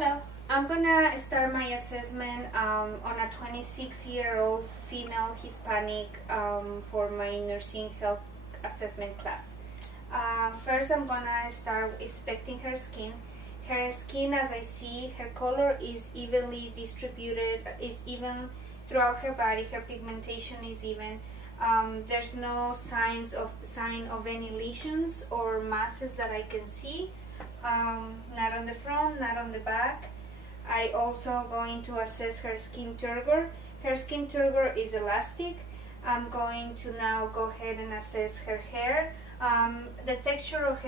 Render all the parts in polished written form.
Hello. I'm gonna start my assessment on a 26-year-old female Hispanic for my nursing health assessment class. First, I'm gonna start inspecting her skin. Her skin, as I see, her color is evenly distributed, is even throughout her body. Her pigmentation is even. There's no sign of any lesions or masses that I can see. Not on the front, not on the back. I also going to assess her skin turgor. Her skin turgor is elastic. I'm going to now go ahead and assess her hair. The texture of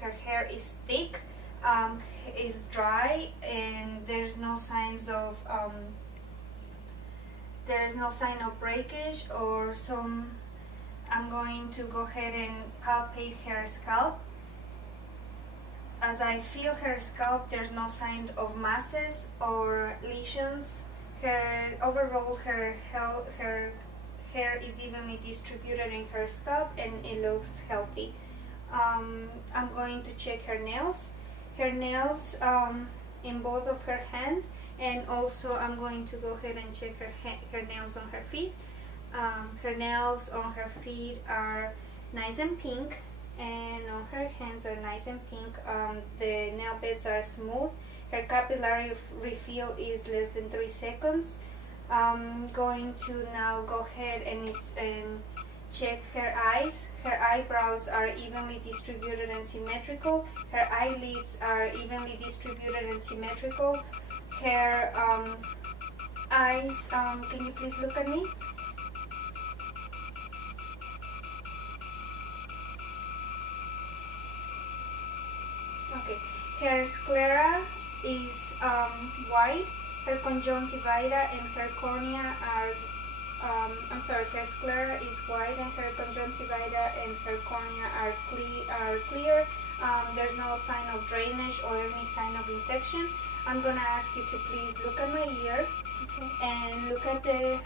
her hair is thick, is dry, and there's no signs of breakage or some. I'm going to go ahead and palpate her scalp. As I feel her scalp, there's no sign of masses or lesions. Overall, her hair is evenly distributed in her scalp and it looks healthy. I'm going to check her nails. Her nails in both of her hands, and also I'm going to go ahead and check her nails on her feet. Her nails on her feet are nice and pink, and on her hands are nice and pink. The nail beds are smooth. Her capillary refill is less than 3 seconds. I'm going to now go ahead and check her eyes. Her eyebrows are evenly distributed and symmetrical. Her eyelids are evenly distributed and symmetrical. Her eyes, can you please look at me? Okay, her sclera is white. Her conjunctiva and her cornea are, her sclera is white and her conjunctiva and her cornea are clear. There's no sign of drainage or any sign of infection. I'm gonna ask you to please look at my ear, okay, and look at the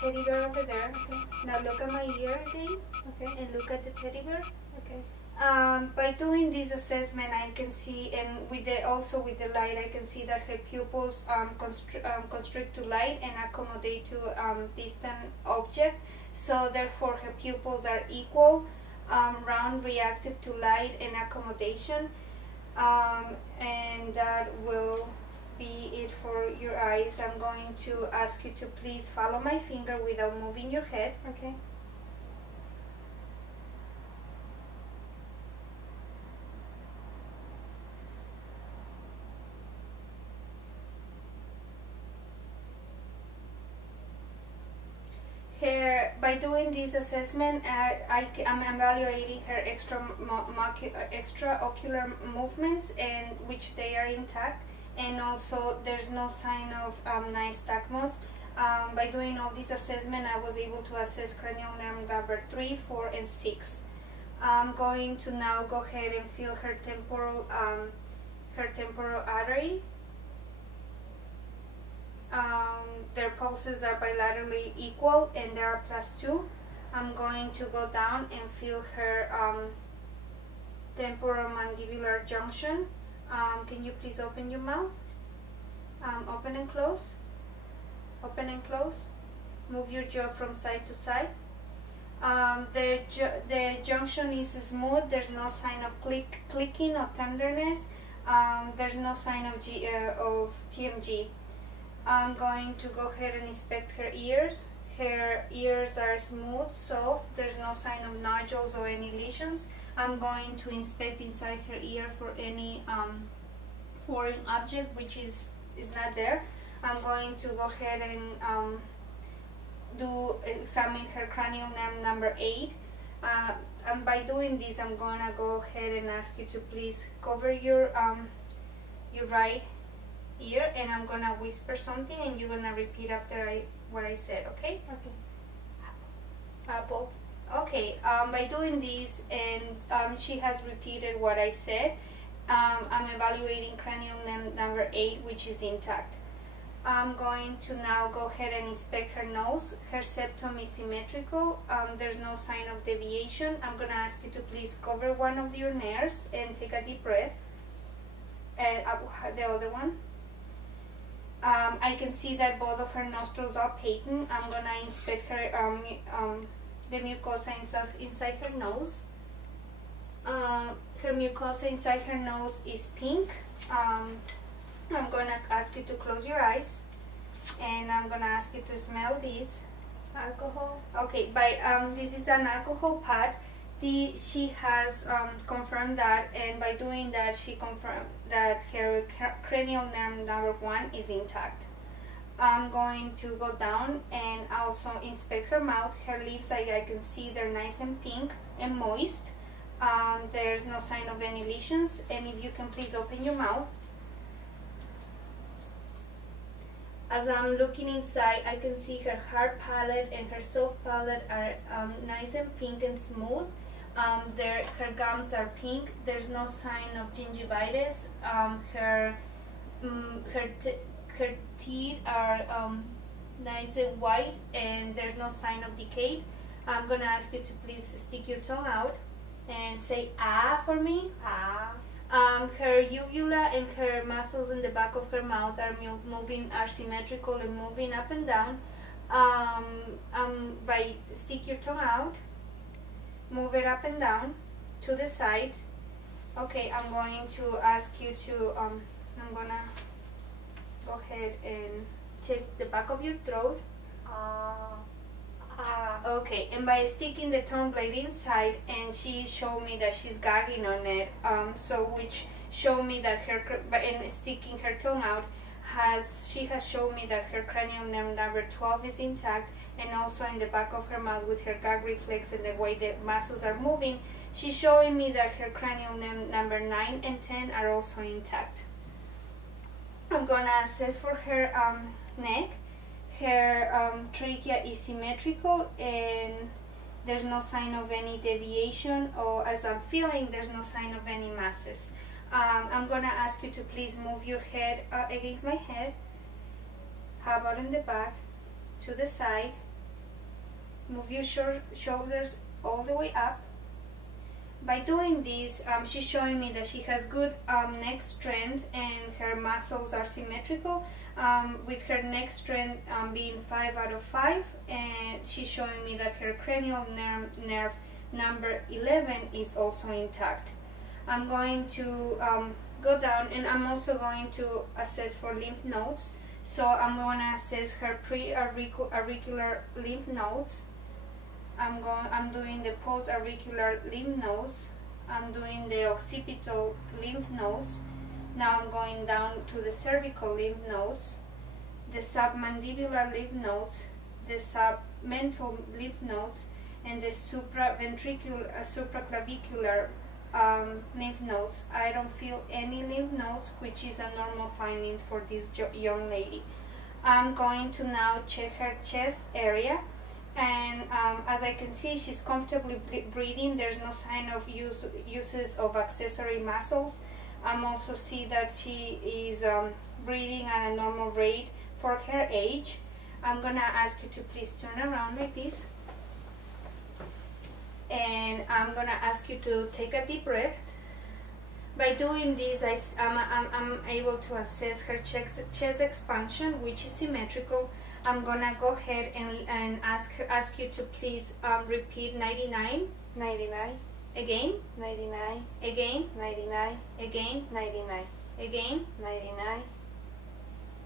teddy bear over there. Okay. Now look at my ear again, okay, and look at the teddy bear. Okay. By doing this assessment, I can see, and also with the light, I can see that her pupils constrict to light and accommodate to distant object. So therefore, her pupils are equal, round, reactive to light and accommodation, and that will be it for your eyes. I'm going to ask you to please follow my finger without moving your head. Okay. By doing this assessment, I'm evaluating her extraocular movements, and which they are intact, and also there's no sign of nystagmus. By doing all this assessment, I was able to assess cranial nerve number 3, 4, and 6. I'm going to now go ahead and feel her temporal artery. Their pulses are bilaterally equal and they are +2. I'm going to go down and feel her temporomandibular junction. Can you please open your mouth? Open and close. Open and close. Move your jaw from side to side. The junction is smooth. There's no sign of clicking or tenderness. There's no sign of TMG. I'm going to go ahead and inspect her ears. Her ears are smooth, soft. There's no sign of nodules or any lesions. I'm going to inspect inside her ear for any foreign object which is not there. I'm going to go ahead and examine her cranial nerve number 8. And by doing this, I'm gonna go ahead and ask you to please cover your right ear, and I'm gonna whisper something and you're gonna repeat after what I said, okay? Okay. Apple. Okay, by doing this, and she has repeated what I said, I'm evaluating cranial nerve number 8, which is intact. I'm going to now go ahead and inspect her nose. Her septum is symmetrical. There's no sign of deviation. I'm gonna ask you to please cover one of your nares and take a deep breath. The other one. I can see that both of her nostrils are patent. I'm gonna inspect her the mucosa inside her nose. Her mucosa inside her nose is pink. I'm gonna ask you to close your eyes, and I'm gonna ask you to smell this alcohol. Okay, this is an alcohol pad. She has confirmed that, and by doing that, she confirmed that her cranial nerve number 1 is intact. I'm going to go down and also inspect her mouth. Her lips, I can see they're nice and pink and moist. There's no sign of any lesions, and if you can please open your mouth. As I'm looking inside, I can see her hard palate and her soft palate are nice and pink and smooth. Her gums are pink. There's no sign of gingivitis. Her teeth are nice and white, and there's no sign of decay. I'm gonna ask you to please stick your tongue out and say ah for me. Ah. Her uvula and her muscles in the back of her mouth are symmetrical and moving up and down. By stick your tongue out, move it up and down to the side. Okay, I'm going to ask you to I'm gonna go ahead and check the back of your throat. Okay, and by sticking the tongue blade inside, and she showed me that she's gagging on it, which showed me that and sticking her tongue out, she has shown me that her cranial nerve number 12 is intact, and also in the back of her mouth with her gag reflex and the way the muscles are moving, she's showing me that her cranial nerve number 9 and 10 are also intact. I'm gonna assess for her neck. Her trachea is symmetrical, and there's no sign of any deviation, or as I'm feeling, there's no sign of any masses. I'm gonna ask you to please move your head against my head. How about in the back, to the side? Move your shoulders all the way up. By doing this, she's showing me that she has good neck strength, and her muscles are symmetrical, with her neck strength being 5 out of 5, and she's showing me that her cranial nerve number 11 is also intact. I'm going to go down, and I'm also going to assess for lymph nodes. So I'm going to assess her pre-auricular lymph nodes. I'm doing the post-auricular lymph nodes. I'm doing the occipital lymph nodes. Now I'm going down to the cervical lymph nodes, the submandibular lymph nodes, the submental lymph nodes, and the supraclavicular lymph nodes. I don't feel any lymph nodes, which is a normal finding for this young lady. I'm going to now check her chest area, and as I can see, she's comfortably breathing. There's no sign of uses of accessory muscles. I'm also see that she is breathing at a normal rate for her age. I'm gonna ask you to please turn around like this, and I'm gonna ask you to take a deep breath. By doing this, I'm able to assess her chest expansion, which is symmetrical. I'm gonna go ahead and ask you to please repeat 99, 99, again, 99, again, 99, again, 99, again, 99,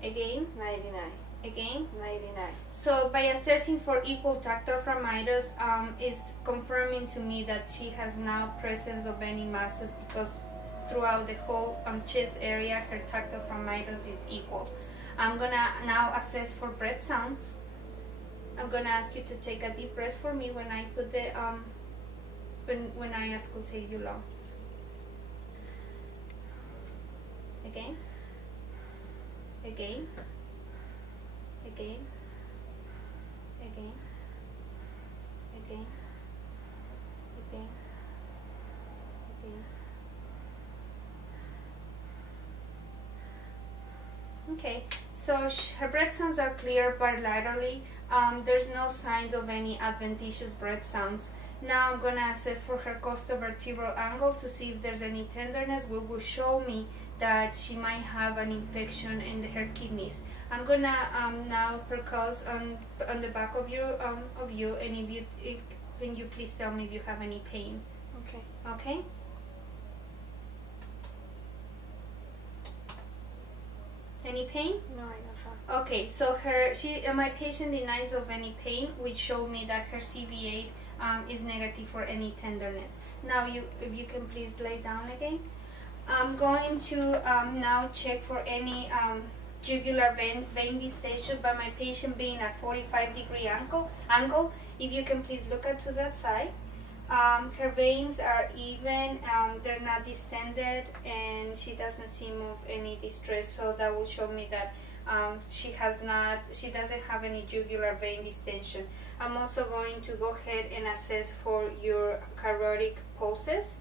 again, 99, again, 99. So by assessing for equal tactal phragmitis, it's confirming to me that she has now presence of any masses, because throughout the whole chest area, her tactal phragmitis is equal. I'm gonna now assess for breath sounds. I'm gonna ask you to take a deep breath for me when I put the when I auscultate your lungs. Again, again, again, again, again, again, again. Okay, so her breath sounds are clear bilaterally. There's no signs of any adventitious breath sounds. Now I'm gonna assess for her costovertebral angle to see if there's any tenderness, which will show me that she might have an infection in her kidneys. I'm gonna now percuse on the back of you, and can you please tell me if you have any pain? Okay. Okay. Any pain? No, I don't have. Okay, so my patient denies of any pain, which showed me that her CV8 is negative for any tenderness. Now, if you can please lay down again. I'm going to now check for any jugular vein distension by my patient being at 45-degree angle. If you can please look to that side. Her veins are even, they're not distended, and she doesn't seem of any distress, so that will show me that she doesn't have any jugular vein distension. I'm also going to go ahead and assess for your carotid pulses.